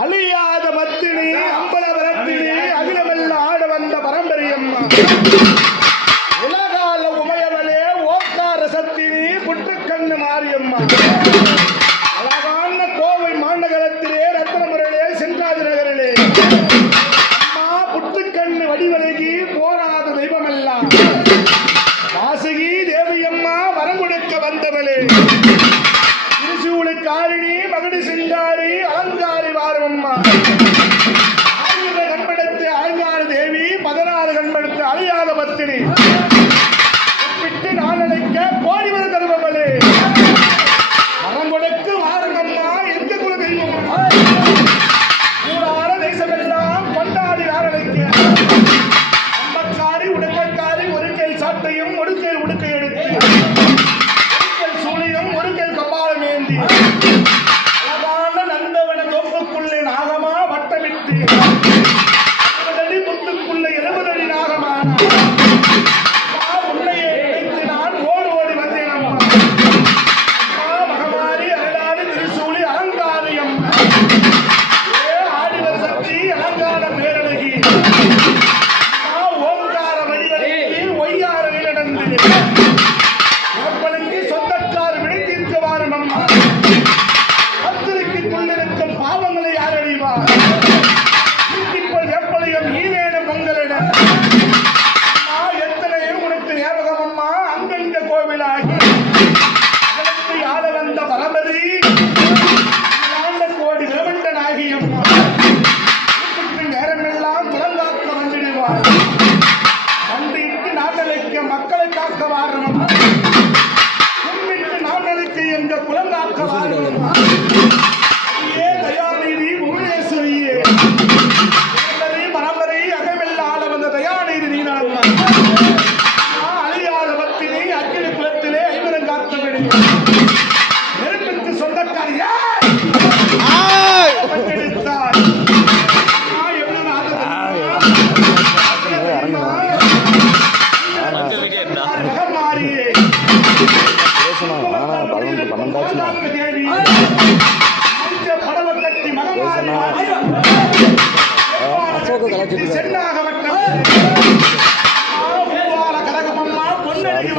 அழியாத மத்தினி அம்பலவரத்தினி அகிலமெல்ல ஆட வந்த பரம்பரியம்மா உலகால உமையவளே ஓக்கார சத்தினி புற்றுக்கண்ணு மாரியம்மா அழகான கோவை மாநகரத்திலே ரத்னமுறையிலே சென்றாதி நகரிலே அம்மா புற்றுக்கண்ணு வடிவழகி போராத தெய்வமெல்லாம் வாசகி தேவியம்மா வரம் கொடுக்க வந்தவளே காரிணி மகடி சிங்காரி அலங்காரி வாரம்மா ஆயுத கண்படுத்து அலங்கார தேவி 16 கண்படுத்து அழியாத பத்தினி விட்டு நான் நினைக்க கோடிவர தருபவளே மரம் கொடுக்கு வாரங்கம்மா எந்த குல தெய்வம் ஊரார தேசமெல்லாம் கொண்டாடி ஆரணிக்க அம்பக்காரி உடுக்கக்காரி ஒரு கை சாட்டையும் ஒரு கை உடுக்கை எடுத்து சூழியம் ஒரு கை கபாலம் ஏந்தி மக்களை காக்க வாரணும் நாட்டலுக்கு என்ற குலம் காக்க வாரணும் தயாநிதி புவனேஸ்வரியே பரம்பரை அகமெல்ல ஆள வந்த தயாநிதி நீ அழியாத பத்தினி அக்கினி குலத்திலே ஐவரம் காத்தவனே நெருப்புக்கு சொந்தக்காரியா கடகமம்மா பொன்னடி